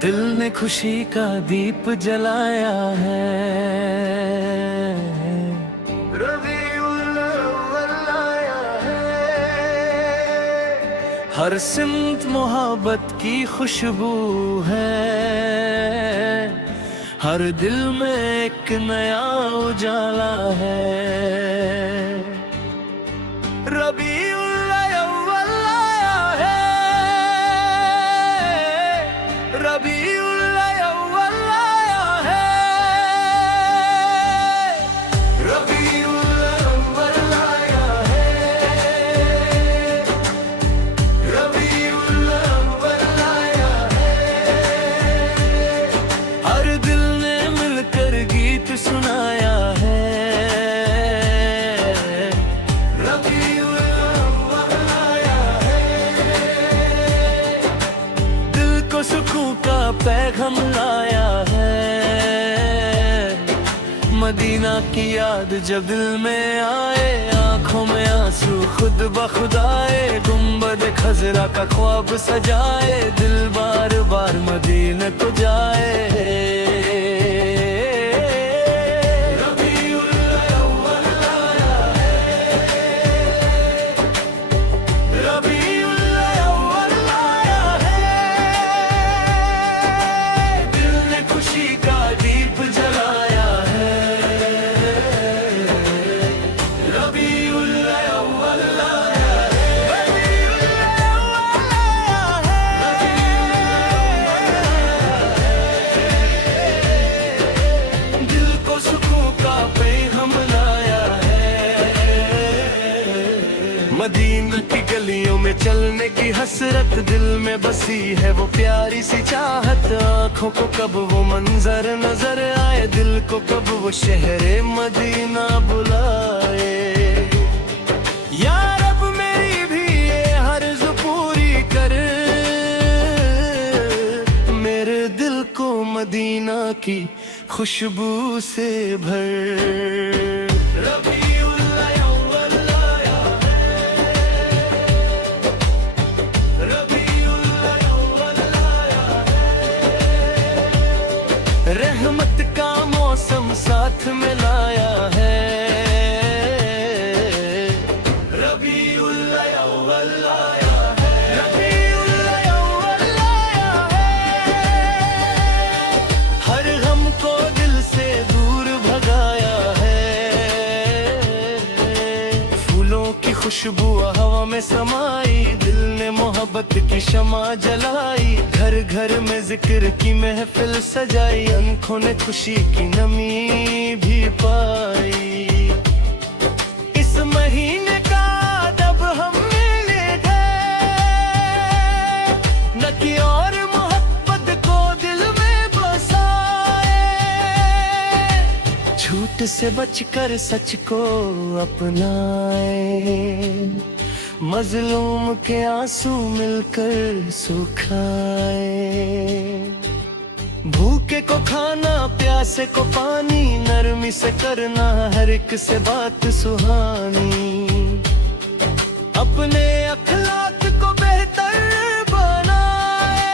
दिल ने खुशी का दीप जलाया है। रबीउल अव्वल आया है, हर सिमत मोहब्बत की खुशबू है, हर दिल में एक नया उजाला है। रबीउल अव्वल आया है, रबीउल अव्वल आया है, रबीउल अव्वल आया है, रबीउल अव्वल आया है, हर दिल ने मिलकर गीत सुनाया है। रबीउल अव्वल आया है, दिल को सुकून का पैगाम लाया है। मदीना की याद जब दिल में आए, आंखों में आंसू खुद ब खुद आए। गुंबद खजरा का ख्वाब सजाए, दिल बार बार मदीने को जाए। रबीउल अव्वल आया है, रबीउल अव्वल आया है, दिल ने खुशी का दीप जलाया है। रबीउल अव्वल आया है, रबीउल अव्वल आया है, दिल को सुकून का पैगाम लाया है। मदीना की गलियों में चलने की हसरत, दिल में बसी है वो प्यारी सी चाहत। आंखों को कब वो मंजर नजर आए, दिल को कब वो शहरे मदीना बुलाए। या रब मेरी भी ये हर्ज पूरी कर, मेरे दिल को मदीना की खुशबू से भर। रबीउल अव्वल आया है, रबीउल अव्वल आया है, रहमत का मौसम साथ में लाया है। रबीउल अव्वल आया है, रबीउल अव्वल आया है, हर गम को दिल से दूर भगाया है। फूलों की खुशबू हवा में समाई, दिल ने मोहब्बत की शमा जलाई। घर घर में जिक्र की महफिल सजाई, आंखों ने खुशी की नमी भी पाई। इस महीने का जब हम मिले थे, न की और मोहब्बत को दिल में बसाए। झूठ से बचकर सच को अपनाए, मजलूम के आंसू मिलकर सुखाए। भूखे को खाना, प्यासे को पानी, नरमी से करना हर एक से बात सुहानी। अपने अखलाक को बेहतर बनाए,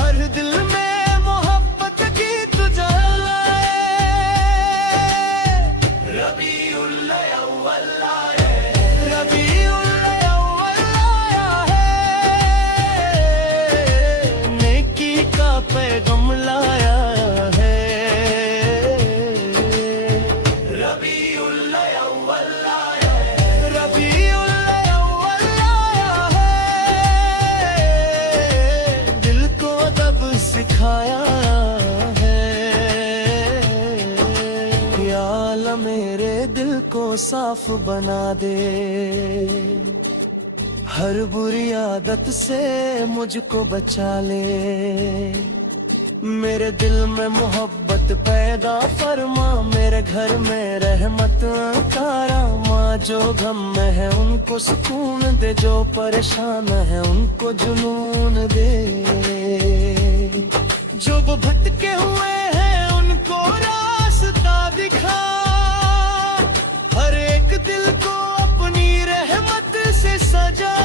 हर दिल में मोहब्बत की जलाए। रबीउल अव्वल आया है, रबीउल अव्वल आया है, नेकी का पैगाम लाया है। रबीउल अव्वल आया है, रबीउल अव्वल आया है, दिल को अदब सिखाया है। या अल्लाह मेरे दिल को साफ बना दे, हर बुरी आदत से मुझको बचा ले। मेरे दिल में मोहब्बत पैदा फरमा, मेरे घर में रहमत तारा। माँ जो गम में है उनको सुकून दे, जो परेशान है उनको जुनून दे। जो वो भटके हुए हैं उनको रास्ता दिखा, हर एक दिल को अपनी रहमत से सजा।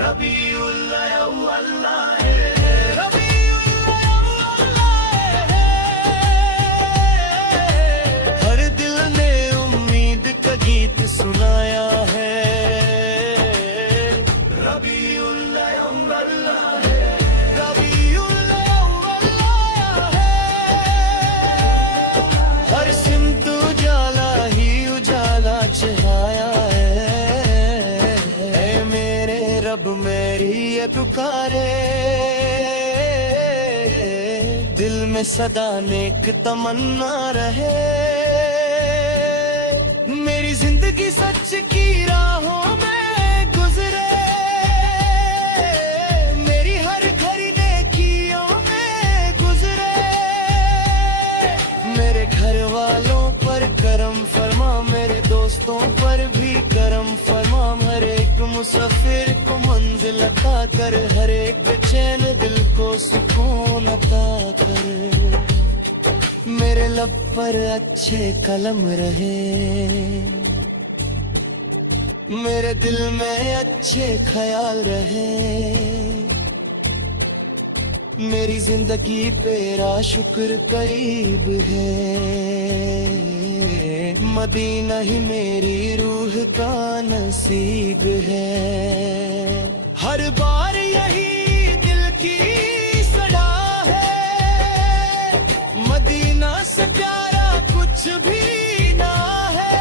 रबीउल पुकारे, दिल में सदा नेक तमन्ना रहे। मेरी जिंदगी सच की राहों में गुजरे, मेरी हर घड़ी नेकियों में गुजरे। मेरे घर वालों पर करम फरमा, मेरे दोस्तों पर भी करम फरमा। हर एक मुसाफिर को मंजिल अता कर, हर एक बेचैन दिल को सुकून अता कर। मेरे लब पर अच्छे कलम रहे, मेरे दिल में अच्छे ख्याल रहे। मेरी जिंदगी तेरा शुक्र करीब है, मदीना ही मेरी रूह का नसीब है। हर बार यही दिल की सदा है, मदीना से प्यारा कुछ भी ना है।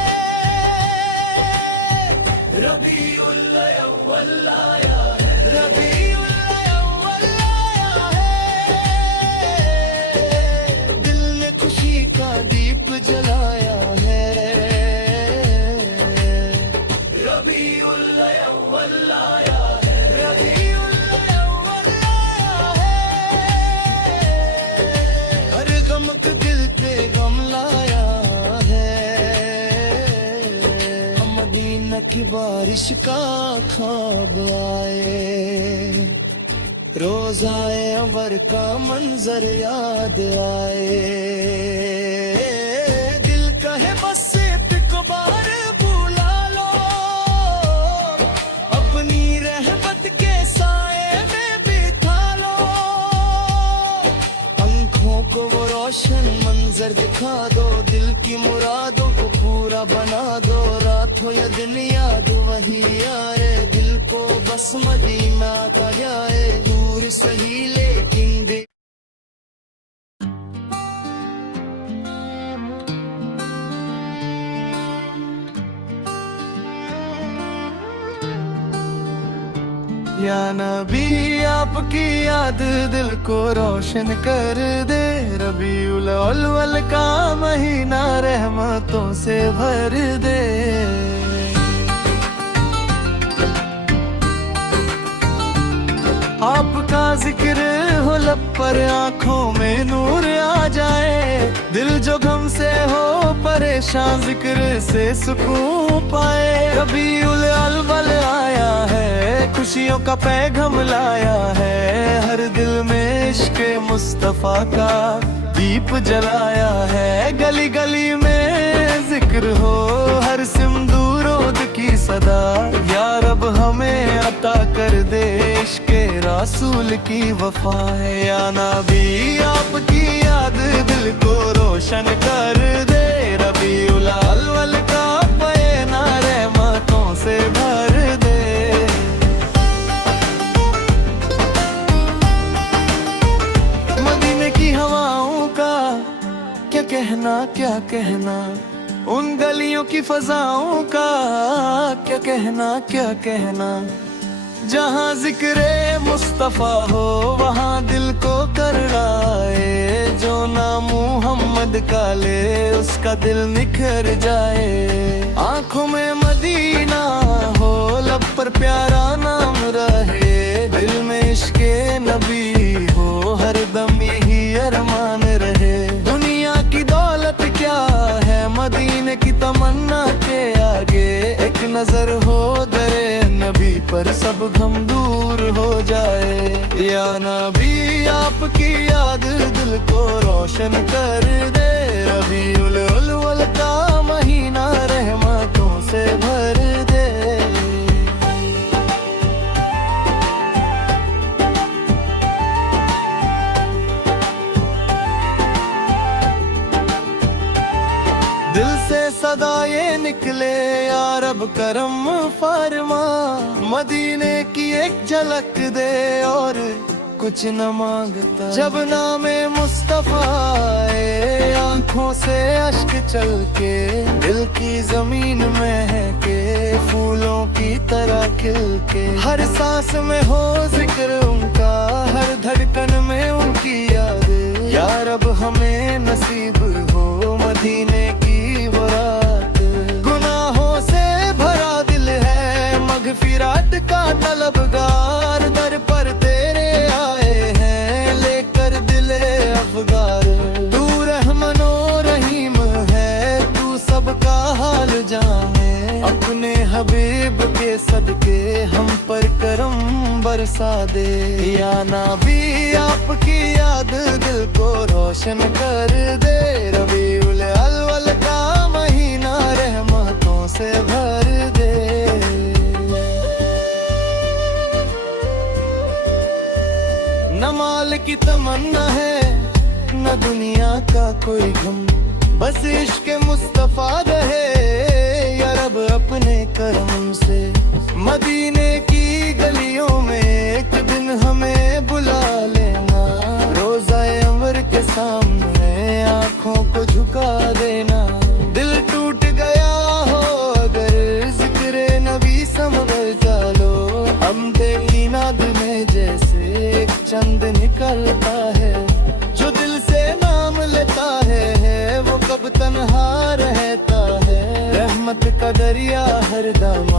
रबीउल अव्वल आया है, रबीउल अव्वल आया है। दिल ने खुशी का दीप जलाया है। रबीउल अव्वल आया है, रबीउल अव्वल आया है। हर गम को दिल पे गम लाया है। मदीना की बारिश का ख्वाब आए, रोज आए अवर का मंजर याद आए। दिल कहे बस एक बार बुला लो, अपनी रहमत के साए में बिठा लो। आंखों को वो रोशन मंजर दिखा दो, दिल की मुरादों को पूरा बना दो। रात हो या दिन याद वही आए, दिल को बस मदीना का जाए। दूर सही लेकिन दिल या नबी आपकी याद दिल को रोशन कर दे। रबीउल अव्वल का महीना रहमतों से भर दे। आपका जिक्र हो लब पर आंखों में नूर आ जाए। दिल जो गम से हो परेशान जिक्र से सुकून पाए। रबीउल अव्वल आया है, खुशियों का पैगाम लाया है। हर दिल में इश्क़ मुस्तफा का दीप जलाया है। गली गली में जिक्र हो, हर सिमदू रोद की सदा। या रब हमें अता कर दे इश्क़ रसूल की वफा है। या नबी आपकी याद दिल को रोशन कर दे। रबीउल अव्वल का महीना रहमतों से भर दे। मदीने की हवाओं का क्या कहना क्या कहना, उन गलियों की फजाओं का क्या कहना। जहाँ जिक्रे मुस्तफा हो वहाँ दिल को करड़ाए। जो नाम मुहम्मद का ले उसका दिल निखर जाए। आंखों में मदीना हो, लब पर प्यारा नाम रहे। दिल में इश्क़े नबी हो, हर दम यही अरमान रहे। दुनिया की दौलत क्या है मदीने की तमन्ना के आगे। एक नजर हो दरे नबी पर सब गम दूर हो जाए। या नबी आपकी याद दिल को रोशन कर दे। रबीउल अव्वल का महीना रहमतों से भर दे। दिल से सदा ये निकले या रब करम फरमा। मदीने की एक झलक दे और कुछ न मांगता। जब नामे मुस्तफा आए आंखों से अश्क चल के, दिल की जमीन महके फूलों की तरह खिल के। हर सांस में हो जिक्र उनका, हर धड़कन में उनकी याद। यार अब हमें नसीब हो मदीने की वो रात। गुनाहों से भरा दिल है मगफिरात का तलबगार, दर पर तेरे आए हैं लेकर दिले अफगार। तू रहमनो रहीम है, तू सबका हाल जाने। अपने हबीब के सदके हम पर करम बरसा दे। या नबी आपकी याद दिल को रोशन कर दे। रबीउल अव्वल का महीना रहमतों से भर दे। न माल की तमन्ना है न दुनिया का कोई गम, बस इश्क मुस्तफा रहे या रब अपने करम से। मदीने की गलियों में एक दिन हमें बुला लेना, रोज़ाए अमर के सामने आँखों को झुका देना। दिल टूट गया हो अगर जिक्र नबी समझ चालो, हम देखी नाद में जैसे एक चंद निकलता है। जो दिल से नाम लेता है वो कब तन्हा रहता है। रहमत का दरिया हर दम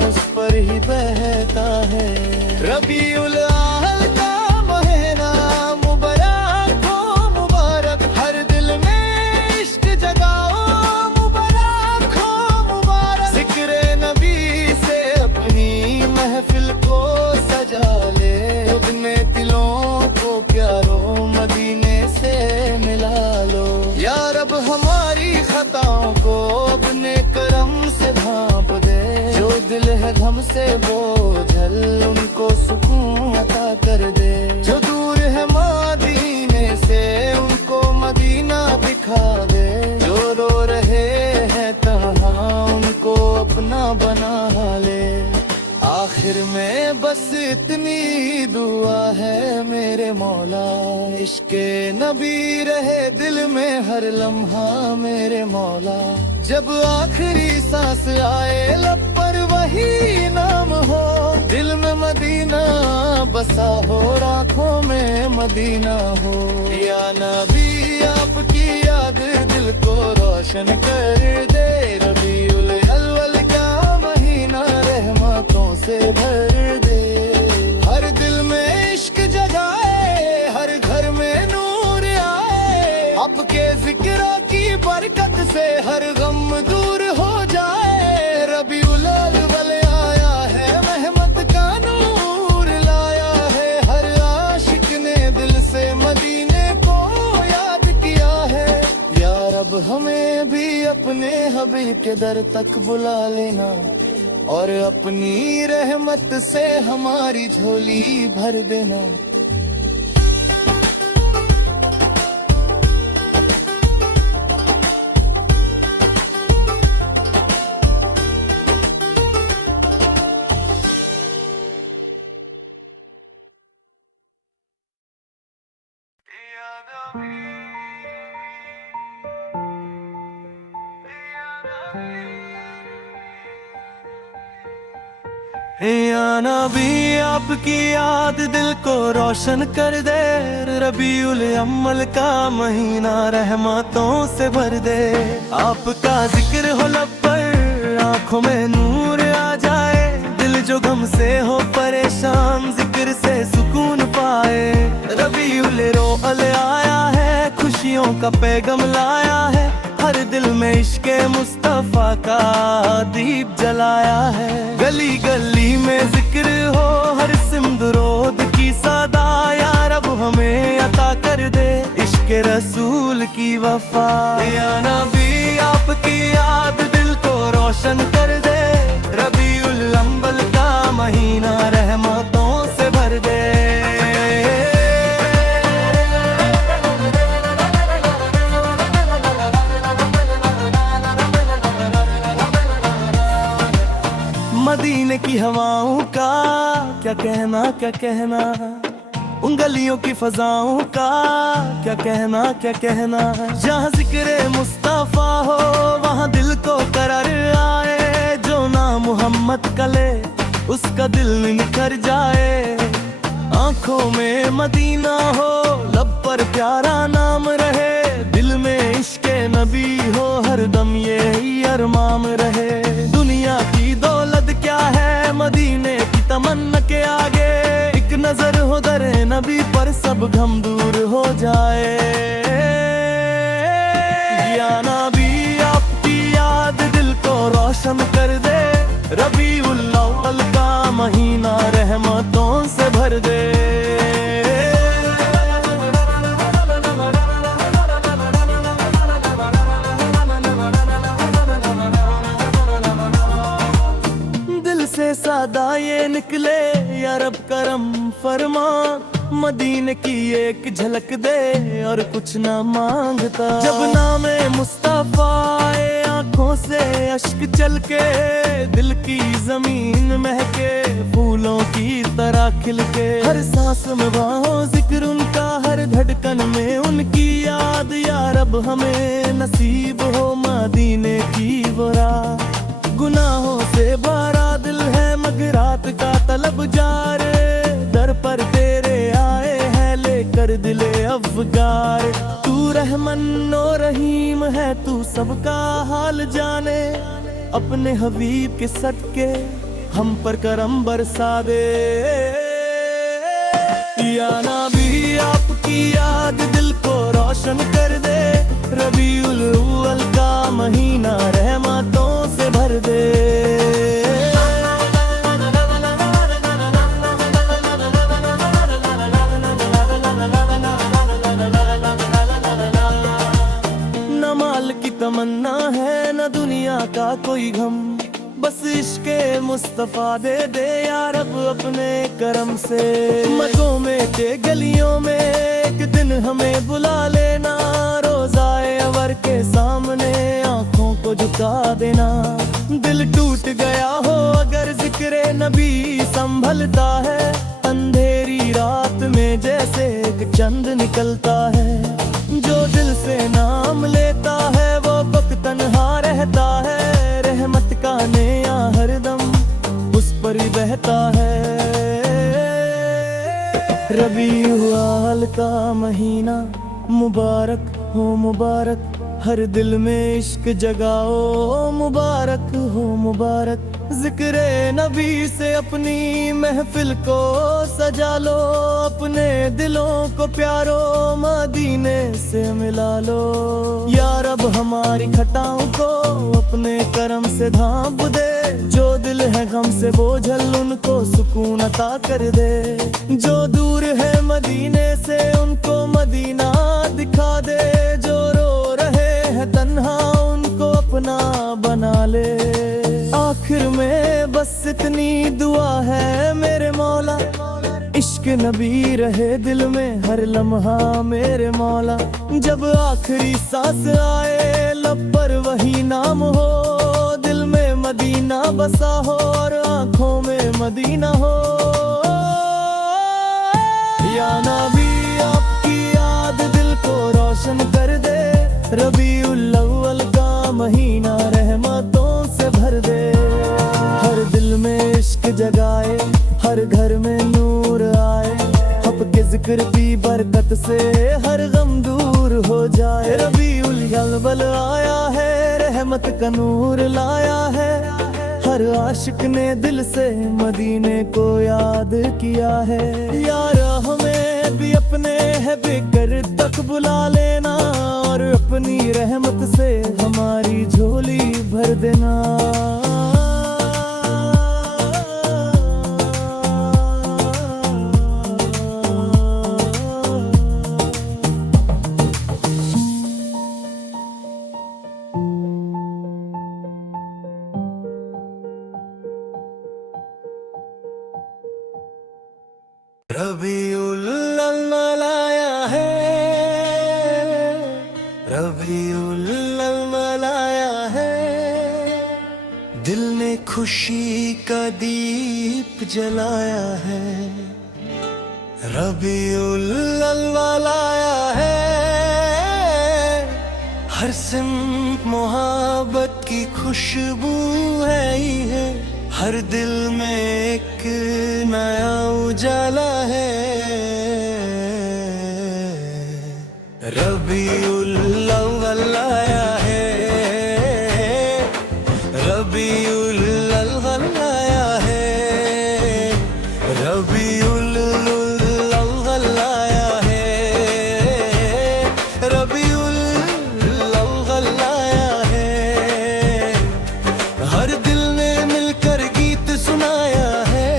उस पर ही बहता है। रबीउल अव्वल का महीना मुबारक हो मुबारक, हर दिल में इश्क जगाओ मुबारक हो मुबारक। जिक्र नबी से अपनी महफिल को सजा ले, अपने दिलों को प्यारो मदीने से मिला लो। या रब हमारी खताओं को अपने करम से भांप दे। जो दिल है धम से बोझल उनको सुकून अता कर दे। जो दूर है मदीने से उनको मदीना दिखा दे। जो रो रहे हैं तन्हा उनको अपना बना ले। आखिर में बस इतनी दुआ है मेरे मौला, इश्क़े नबी रहे दिल में हर लम्हा मेरे मौला। जब आखिरी सांस आए लब पर वही नाम हो, दिल में मदीना बसा हो आँखों में मदीना हो। या नबी आपकी याद दिल को रोशन कर दे। रबीउल अव्वल का महीना रहमतों से भर दे। हर दिल में इश्क जगाए, हर घर में नूर आए। आपके जिक्र की बरकत से हर गम दूर हो जाए। रबीउल अव्वल आया है रहमत का नूर लाया है। हर आशिक ने दिल से मदीने को याद किया है। या रब हमें भी अपने हबीब के दर तक बुला लेना, और अपनी रहमत से हमारी झोली भर देना। या नबी आपकी याद दिल को रोशन कर दे। रबीउल अव्वल का महीना रहमतों से भर दे। आपका जिक्र हो लब पर आँखों में नूर आ जाए। दिल जो गम से हो परेशान जिक्र से सुकून पाए। रबीउल अव्वल आया है खुशियों का पैगम लाया है। हर दिल में इश्क़े मुस्तफा का दीप जलाया है। गली गली में जिक्र हो हर सिमत रोद की सदा। या रब हमें अता कर दे इश्क़े रसूल की वफा। या नबी आपकी याद दिल को रोशन कर दे। रबीउल अव्वल का महीना रहमतों से भर दे। मदीने की हवाओं का क्या कहना गलियों की फजाओं का क्या कहना क्या कहना है। जहाँ जिक्रे मुस्तफा हो वहाँ दिल को करार आए, जो नाम मोहम्मद का ले उसका दिल निखर जाए। आंखों में मदीना हो, लब पर प्यारा नाम रहे, दिल में इश्क़े नबी हो, हर दम ये अरमान रहे। दुनिया की दौलत क्या है मदीने की तमन्ना के आगे, एक नजर हो दरे नबी पर सब गम दूर हो जाए। या नबी आपकी याद दिल को रोशन कर दे, रबीउल अव्वल का महीना रहमतों से भर दे। दिल से सादा ये निकले या रब करम फरमा, मदीने की एक झलक दे और कुछ ना मांगता। जब नामे मुस्तफा आए आंखों से अश्क चलके, दिल की जमीन महके फूलों की तरह खिलके। हर सांस में वहाँ जिक्र उनका, हर धड़कन में उनकी याद। या रब हमें नसीब हो मदीने की वो रात, गुनाहों से भरा दिल है मगरात का तलब जार, दर पर तेरे आए हैं लेकर दिले अफगार। तू रहमन और रहीम है, तू सबका हाल जाने, अपने हबीब के सदके हम पर करम बरसा दे। या नबी आपकी याद दिल को रोशन कर दे, रबीउल अव्वल का महीना रहमतों से भर दे। न माल की तमन्ना है न दुनिया का कोई गम, बस इश्क़े मुस्तफा दे दे या रब अपने करम से। मगों में के गलियों में एक दिन हमें बुला लेना, रोज़ाए अवर के सामने आंखों को झुका देना। दिल टूट गया हो अगर जिक्रे नबी संभलता है, अंधेरी रात में जैसे एक चंद निकलता है। जो दिल से नाम लेता है वो वक्त तन्हा रहता है, रहमत का नेया हरदम उस पर ही बहता है। रबीउल अव्वल का महीना मुबारक हो मुबारक, हर दिल में इश्क जगाओ मुबारक हो मुबारक। जिक्रे नबी से अपनी महफिल को सजा लो, अपने दिलों को प्यारो मदीने से मिला लो। या रब हमारी खटाओं को अपने करम से ढांप दे, जो दिल है गम से बोझल उनको सुकून अता कर दे। जो दूर है मदीने से उनको मदीना दिखा दे, जो रो रहे हैं तन्हा उनको अपना बना ले। आखिर में बस इतनी दुआ है मेरे मौला, इश्क नबी रहे दिल में हर लम्हा मेरे मौला। जब आखिरी सांस आए लब पर वही नाम हो, दिल में मदीना बसा हो और आंखों में मदीना हो। या नबी आपकी याद दिल को रोशन कर दे, रबीउल अव्वल का महीना रहमतों से भर दे। हर दिल में इश्क जगाए, हर घर में नूर आए, आपके जिक्र की बरकत से हर गम दूर हो जाए। रबीउल अव्वल आया है, रहमत का नूर लाया है, हर आशिक ने दिल से मदीने को याद किया है। यार हमें भी अपने है बेकर तक बुला लेना, और अपनी रहमत से हमारी झोली भर देना। रबीउल अव्वल आया है, रबीउल अव्वल आया है, दिल ने खुशी का दीप जलाया है। रबीउल अव्वल आया है, हर सिमत मोहब्बत की खुशबू है ही है, हर दिल में एक नया उजाला है। रबीउल अव्वल आया है, रबीउल अव्वल आया है, रबीउल अव्वल आया है, रबीउल अव्वल आया है। हर दिल ने मिलकर गीत सुनाया है,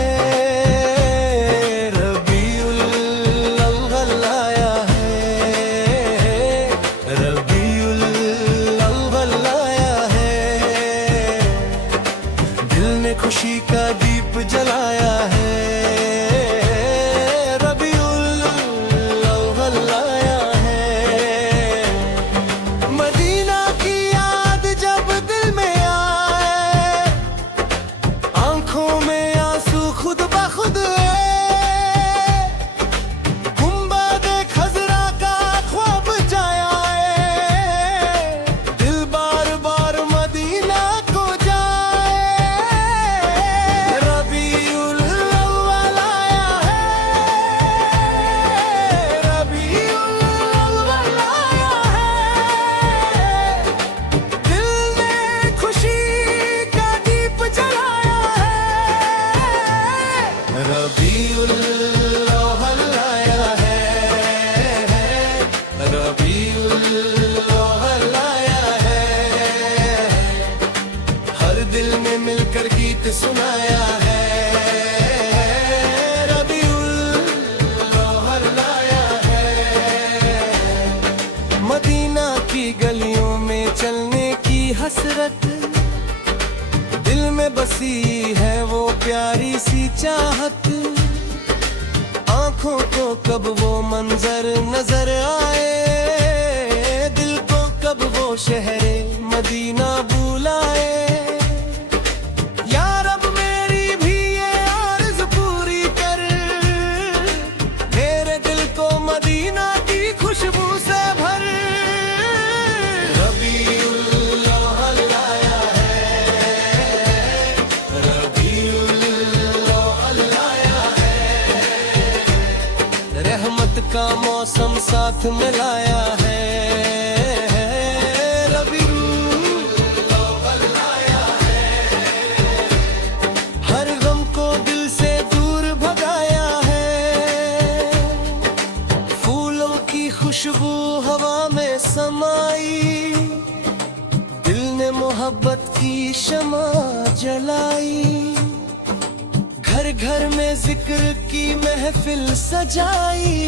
रबीउल अव्वल आया है, रबीउल अव्वल आया है। दिल ने खुशी का दीप जलाया है, रबीउल अव्वल आया है। मदीना की याद जब दिल में आए, आंखों में आंसू खुद ब खुद आए, गुंबद खजरा का ख्वाब जाया है, दिल बार बार मदीना को जाए। रबीउल अव्वल आया है, रबीउल अव्वल आया है। दिल ने खुशी का दीप जलाया है, रबीउल अव्वल आया है, रबीउल अव्वल आया है। हर दिल में मिलकर गीत सुनाया है, रबीउल अव्वल आया है। मदीना की गलियों में चलने की हसरत, दिल में बसी है वो प्यारी सी चाहत। आंखों को कब वो मंजर नजर आए, दिल को कब वो शहरे मदीना बुलाए। या रब मेरी भी ये आरज़ पूरी कर, मेरे दिल को मदीना की खुशबू से भर। रबीउल अव्वल आया है, रबीउल अव्वल आया है। रहमत का मौसम साथ मिलाया है, रबीउल अव्वल आया है। हर गम को दिल से दूर भगाया है, फूलों की खुशबू हवा में समाई, दिल ने मोहब्बत की शमा जलाई। घर घर में जिक्र की महफिल सजाई,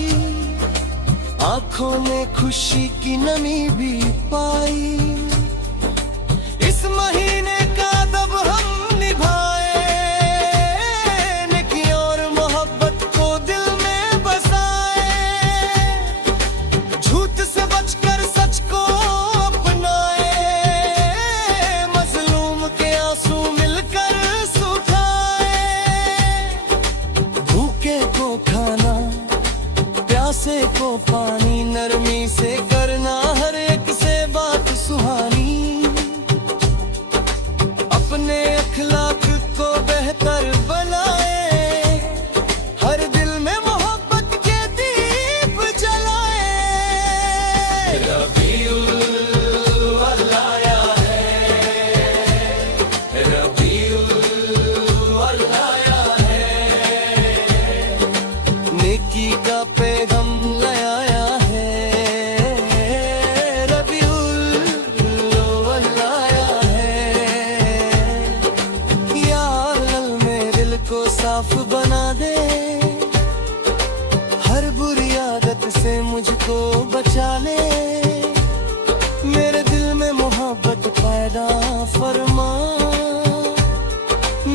आंखों में खुशी की नमी भी पाई। इस महीने का दब हम निभाए, नेकी और मोहब्बत को दिल में बसाए। झूठ से बचकर सच को अपनाए, मजलूम के आंसू मिलकर सुखाए। भूखे को खाना, प्यासे को पानी, नरमी से करना हर एक से बात सुहानी। अपने अखलाक को बेहतर बनाए, हर दिल में मोहब्बत के दीप जलाए। रबीउल अव्वल आया है, रबीउल अव्वल आया है। नेकी का पैगाम लाया है, रबीउल अव्वल आया है। या अल्लाह मेरे दिल को साफ बना दे, हर बुरी आदत से मुझको बचा ले। मेरे दिल में मोहब्बत पैदा फरमा,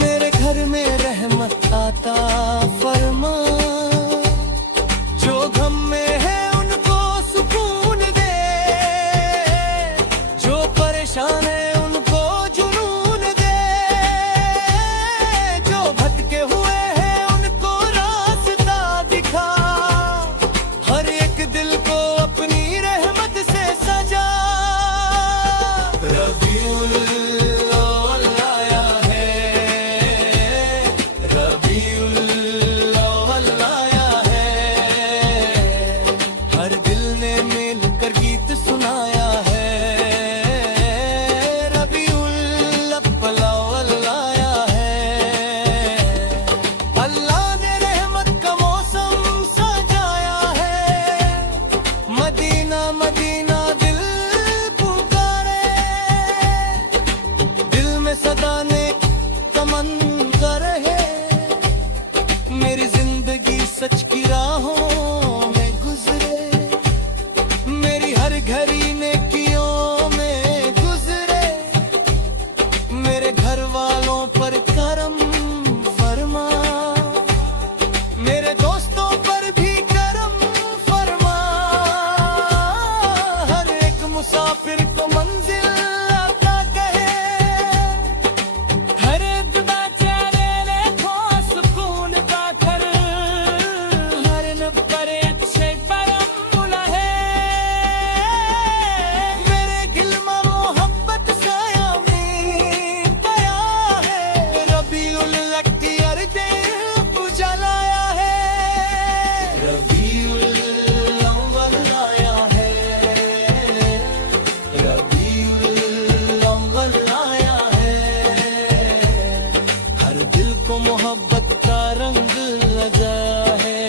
मेरे घर में रहमत आता फरमा। जो गम में है उनको सुकून दे, जो परेशान है उनको जुनून दे। जो भटके हुए हैं उनको रास्ता दिखा, मदीना मदीना दिल पुकारे, दिल में सदा ने तमन्ना रहे, मेरी जिंदगी सच की राहों में गुजरे, मेरी हर घड़ी नेकियों में गुजरे, मेरे घर वालों पर करम फरमा, मेरे दोस्तों पर भी करम फरमा, हर एक मुसाफिर को मंजिल आता कहे, हर एक बेचारे को सुकून पाकर, हर लब पर अच्छे करम है, मेरे दिल में मोहब्बत का यामीन पाया है, रबीउल अख्तियार दे उजलाया है, रबीउल अव्वल आया है, रबीउल अव्वल आया है, हर दिल को मोहब्बत का रंग लगा है,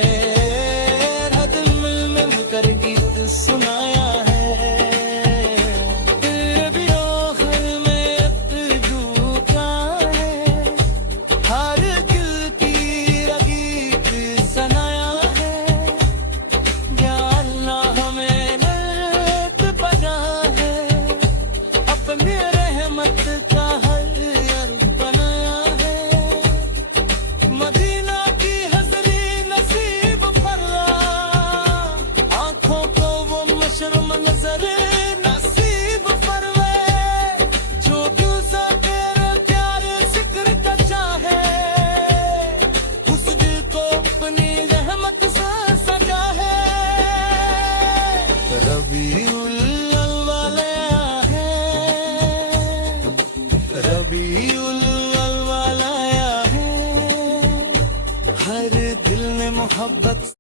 हर दिल मिल कर गीत सुनाया है, रबी आखिर में अब्दू का है, हर दिल की रगीत सनाया है, या अल्लाह हमें लत पगा है, अपनी रहमत का हर यार बनाया है, मदीना की हज़री नसीब फरला, आंखों को वो मशरम नजर नसीब फरमाए, जो दिल सा तेरे प्यार जिक्र का चाहे, उस दिल को अपनी रहमत से सजा है, रबीउल अव्वल आया है, रबीउल अव्वल आया है, हर दिल में मोहब्बत